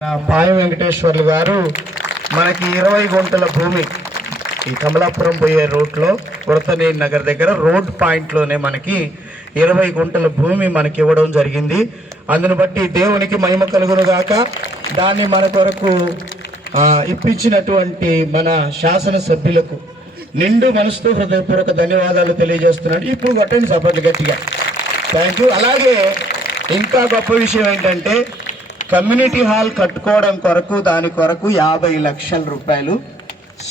పాయం పాయ వెంకటేశ్వర్లు గారు మనకి ఇరవై గుంటల భూమి ఈ కమలాపురం పోయే రోడ్లో వృతనేని నగర్ దగ్గర రోడ్ పాయింట్లోనే మనకి ఇరవై గుంటల భూమి మనకి ఇవ్వడం జరిగింది. అందును బట్టి దేవునికి మహిమ కలుగునుగాక. దాన్ని మన కొరకు ఇప్పించినటువంటి మన శాసనసభ్యులకు నిండు మనసుతో హృదయపూర్వక ధన్యవాదాలు తెలియజేస్తున్నాడు ఇప్పుడు కొట్టండి సపోర్ట్ గట్టిగా. థ్యాంక్ యూ అలాగే ఇంకా గొప్ప విషయం ఏంటంటే కమ్యూనిటీ హాల్ కట్టుకోవడం కొరకు దాని కొరకు యాభై లక్షల రూపాయలు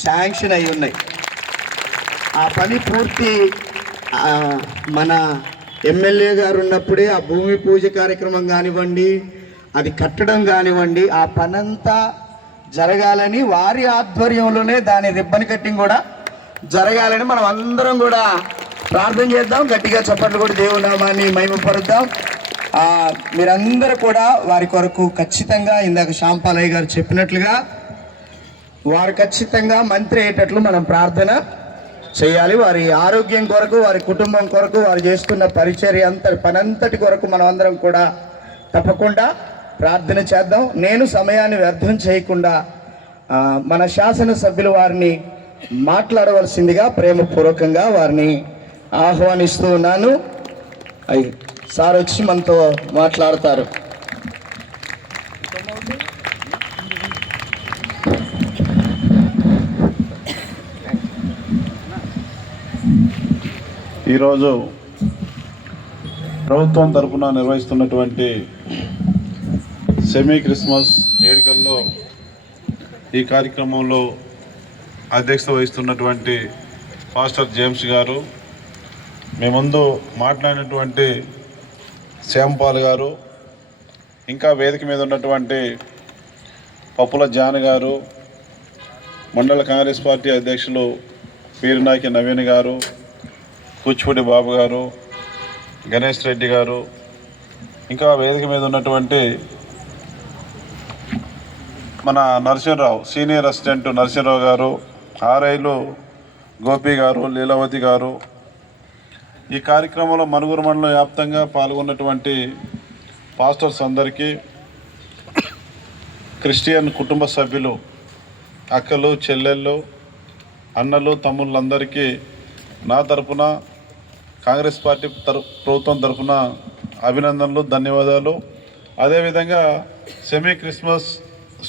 శాంక్షన్ అయి ఉన్నాయి. ఆ పని పూర్తి మన ఎమ్మెల్యే గారు ఉన్నప్పుడే ఆ భూమి పూజ కార్యక్రమం కానివ్వండి అది కట్టడం కానివ్వండి ఆ పనంతా జరగాలని వారి ఆధ్వర్యంలోనే దాని రిబ్బన్ కట్టింగ్ కూడా జరగాలని మనం అందరం కూడా ప్రార్థన చేద్దాం. గట్టిగా చప్పట్లు కూడా దేవునామాన్ని మహిమపరుద్దాం. మీరందరూ కూడా వారి కొరకు ఖచ్చితంగా ఇందాక శాంపాలయ్య గారు చెప్పినట్లుగా వారు ఖచ్చితంగా మంత్రి అయ్యేటట్లు మనం ప్రార్థన చేయాలి. వారి ఆరోగ్యం కొరకు వారి కుటుంబం కొరకు వారు చేస్తున్న పరిచర్య అంత పనంతటి కొరకు మనం అందరం కూడా తప్పకుండా ప్రార్థన చేద్దాం. నేను సమయాన్ని వ్యర్థం చేయకుండా మన శాసనసభ్యులు వారిని మాట్లాడవలసిందిగా ప్రేమపూర్వకంగా వారిని ఆహ్వానిస్తూ ఉన్నాను. అయ్యి సార్ వచ్చి మనతో మాట్లాడతారు. ఈరోజు ప్రభుత్వం తరఫున నిర్వహిస్తున్నటువంటి సెమీ క్రిస్మస్ వేడుకల్లో ఈ కార్యక్రమంలో అధ్యక్షత వహిస్తున్నటువంటి పాస్టర్ జేమ్స్ గారు. మీ ముందు మాట్లాడినటువంటి శ్యాంపాల్ గారు ఇంకా వేదిక మీద ఉన్నటువంటి పప్పుల జాన్ గారు మండల కాంగ్రెస్ పార్టీ అధ్యక్షులు వీరనాయకి నవీన్ గారు కూచిపూడి బాబు గారు గణేష్ రెడ్డి గారు ఇంకా వేదిక మీద ఉన్నటువంటి మన నరసింహరావు సీనియర్ అసిస్టెంట్ నరసింహరావు గారు ఆర్ఐలు గోపి గారు లీలావతి గారు ఈ కార్యక్రమంలో మనుగురు మండలం వ్యాప్తంగా పాల్గొన్నటువంటి పాస్టర్స్ అందరికీ క్రిస్టియన్ కుటుంబ సభ్యులు అక్కలు చెల్లెళ్ళు అన్నలు తమ్ముళ్ళందరికీ నా తరపున కాంగ్రెస్ పార్టీ తర ప్రభుత్వం తరపున అభినందనలు ధన్యవాదాలు. అదేవిధంగా సెమీ క్రిస్మస్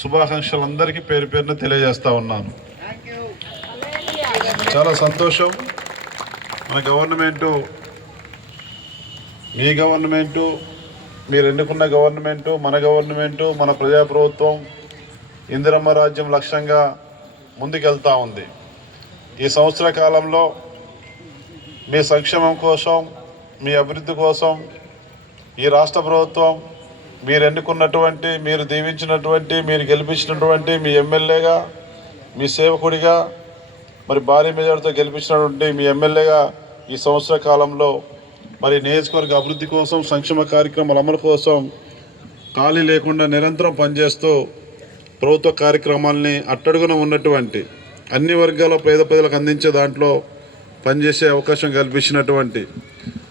శుభాకాంక్షలు అందరికీ పేరు పేరున తెలియజేస్తూ ఉన్నాను. చాలా సంతోషం. మన గవర్నమెంటు మీ గవర్నమెంటు మీరు ఎన్నుకున్న గవర్నమెంటు మన గవర్నమెంటు మన ప్రజాప్రభుత్వం ఇందిరమ్మ రాజ్యం లక్ష్యంగా ముందుకెళ్తా ఉంది. ఈ సంవత్సర కాలంలో మీ సంక్షేమం కోసం మీ అభివృద్ధి కోసం ఈ రాష్ట్ర ప్రభుత్వం మీరు ఎన్నుకున్నటువంటి మీరు దీవించినటువంటి మీరు గెలిపించినటువంటి మీ ఎమ్మెల్యేగా మీ సేవకుడిగా మరి భారీ మెజార్టీతో గెలిపించినటువంటి మీ ఎమ్మెల్యేగా ఈ సంవత్సర కాలంలో మరి నియోజకవర్గ అభివృద్ధి కోసం సంక్షేమ కార్యక్రమాల అమలు కోసం ఖాళీ లేకుండా నిరంతరం పనిచేస్తూ ప్రభుత్వ కార్యక్రమాల్ని అట్టడుగున ఉన్నటువంటి అన్ని వర్గాల పేద ప్రజలకు అందించే దాంట్లో పనిచేసే అవకాశం కల్పించినటువంటి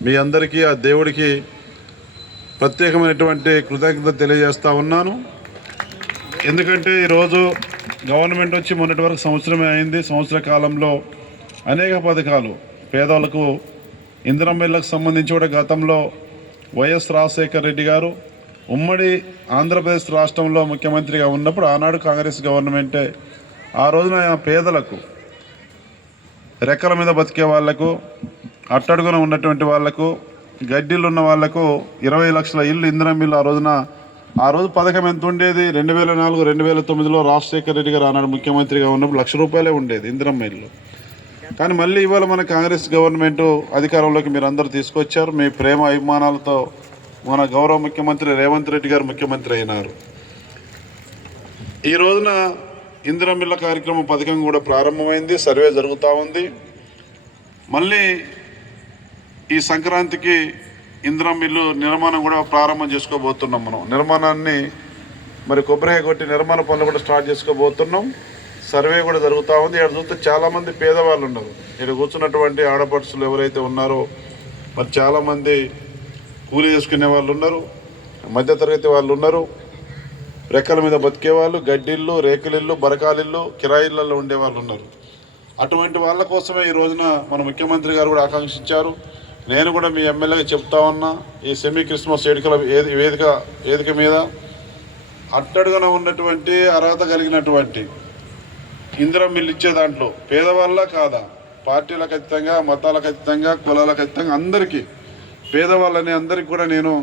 మీ అందరికీ ఆ దేవుడికి ప్రత్యేకమైనటువంటి కృతజ్ఞత తెలియజేస్తూ ఉన్నాను. ఎందుకంటే ఈరోజు గవర్నమెంట్ వచ్చి మొన్నటి వరకు సంవత్సరమే అయింది. సంవత్సర కాలంలో అనేక పథకాలు. పేదలకు ఇందిరమ్మిళ్ళకు సంబంధించి కూడా గతంలో వైఎస్ రాజశేఖర్ రెడ్డి గారు ఉమ్మడి ఆంధ్రప్రదేశ్ రాష్ట్రంలో ముఖ్యమంత్రిగా ఉన్నప్పుడు ఆనాడు కాంగ్రెస్ గవర్నమెంటే ఆ రోజున పేదలకు రెక్కల మీద బతికే వాళ్ళకు అట్టడుగున ఉన్నటువంటి వాళ్ళకు గడ్డిలు ఉన్న వాళ్ళకు ఇరవై లక్షల ఇల్లు ఇంధనం బిల్లు ఆ రోజున ఆ రోజు పథకం ఎంత ఉండేది? రెండు వేల నాలుగు రెండు వేల తొమ్మిదిలో రాజశేఖర రెడ్డి గారు ఆనాడు ముఖ్యమంత్రిగా ఉన్నప్పుడు లక్ష రూపాయలే ఉండేది ఇందిరమ్మ ఇల్లు. కానీ మళ్ళీ ఇవాళ మన కాంగ్రెస్ గవర్నమెంట్ అధికారంలోకి మీరు అందరూ తీసుకొచ్చారు. మీ ప్రేమ అభిమానాలతో మన గౌరవ ముఖ్యమంత్రి రేవంత్ రెడ్డి గారు ముఖ్యమంత్రి అయినారు. ఈ రోజున ఇందిరమిల్ల కార్యక్రమం పథకం కూడా ప్రారంభమైంది సర్వే జరుగుతూ ఉంది. మళ్ళీ ఈ సంక్రాంతికి ఇందిరం మిల్లు నిర్మాణం కూడా ప్రారంభం చేసుకోబోతున్నాం మనం. నిర్మాణాన్ని మరి కొబ్బరికాయ కొట్టి నిర్మాణ పనులు కూడా స్టార్ట్ చేసుకోబోతున్నాం. సర్వే కూడా జరుగుతూ ఉంది. ఇక్కడ చూస్తే చాలామంది పేదవాళ్ళు ఉన్నారు. ఇక్కడ కూర్చున్నటువంటి ఆడపడుచులు ఎవరైతే ఉన్నారో మరి చాలామంది కూలీ చేసుకునే వాళ్ళు ఉన్నారు. మధ్యతరగతి వాళ్ళు ఉన్నారు. రెక్కల మీద బతికేవాళ్ళు గడ్డిళ్ళు రేకులిళ్ళు బరకాలిళ్ళు కిరాయిళ్ళల్లో ఉండేవాళ్ళు ఉన్నారు. అటువంటి వాళ్ళ కోసమే ఈ రోజున మన ముఖ్యమంత్రి గారు కూడా ఆకాంక్షించారు. నేను కూడా మీ ఎమ్మెల్యేగా చెప్తా ఉన్నా ఈ సెమీ క్రిస్మస్ వేడుకల వేదిక వేదిక మీద అట్టడుగున ఉన్నటువంటి అర్హత కలిగినటువంటి ఇందిరా మిల్లు ఇచ్చే దాంట్లో పేదవాళ్ళ కాదా? పార్టీల ఖచ్చితంగా మతాల ఖచ్చితంగా కులాల ఖచ్చితంగా అందరికీ పేదవాళ్ళని అందరికీ కూడా నేను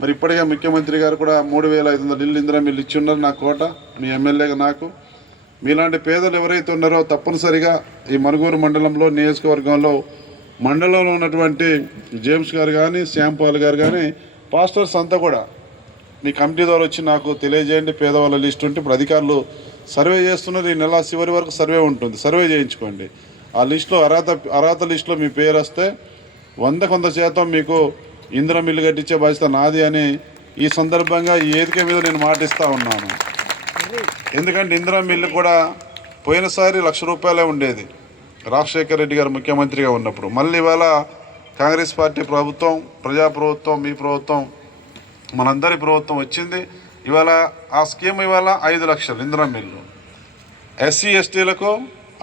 మరి ఇప్పటికే ముఖ్యమంత్రి గారు కూడా మూడు వేల ఐదు వందల ఇల్లు ఇందిరా మిల్లు ఇచ్చి ఉన్నారు నా కోట మీ ఎమ్మెల్యేగా నాకు. మీలాంటి పేదలు ఎవరైతే ఉన్నారో తప్పనిసరిగా ఈ మనుగూరు మండలంలో నియోజకవర్గంలో మండలంలో ఉన్నటువంటి జేమ్స్ గారు కానీ శ్యాంపాల్ గారు కానీ పాస్టర్స్ అంతా కూడా మీ కమిటీ ద్వారా వచ్చి నాకు తెలియజేయండి పేదవాళ్ళ లిస్ట్ ఉంటే ఇప్పుడు అధికారులు సర్వే చేస్తున్నారు. ఈ నెల చివరి వరకు సర్వే ఉంటుంది. సర్వే చేయించుకోండి. ఆ లిస్టులో అర్హత అర్హత లిస్టులో మీ పేరు వస్తే వంద కొంత శాతం మీకు ఇందిరా మిల్లు కట్టించే బాధ్యత నాది అని ఈ సందర్భంగా ఈ వేదిక మీద నేను మాటిస్తూ ఉన్నాను. ఎందుకంటే ఇందిరా మిల్లు కూడా పోయినసారి లక్ష రూపాయలే ఉండేది. రాజశేఖర రెడ్డి గారు ముఖ్యమంత్రిగా ఉన్నప్పుడు మళ్ళీ ఇవాళ కాంగ్రెస్ పార్టీ ప్రభుత్వం ప్రజా ప్రభుత్వం మీ ప్రభుత్వం మనందరి ప్రభుత్వం వచ్చింది. ఇవాళ ఆ స్కీమ్ ఇవాళ ఐదు లక్షలు ఇందిరా మిల్లు. ఎస్సీ ఎస్టీలకు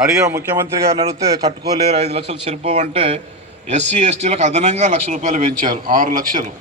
అడిగా ముఖ్యమంత్రి గారిని అడిగితే కట్టుకోలేరు ఐదు లక్షలు సరిపోవంటే ఎస్సీ ఎస్టీలకు అదనంగా లక్ష రూపాయలు పెంచారు ఆరు లక్షలు.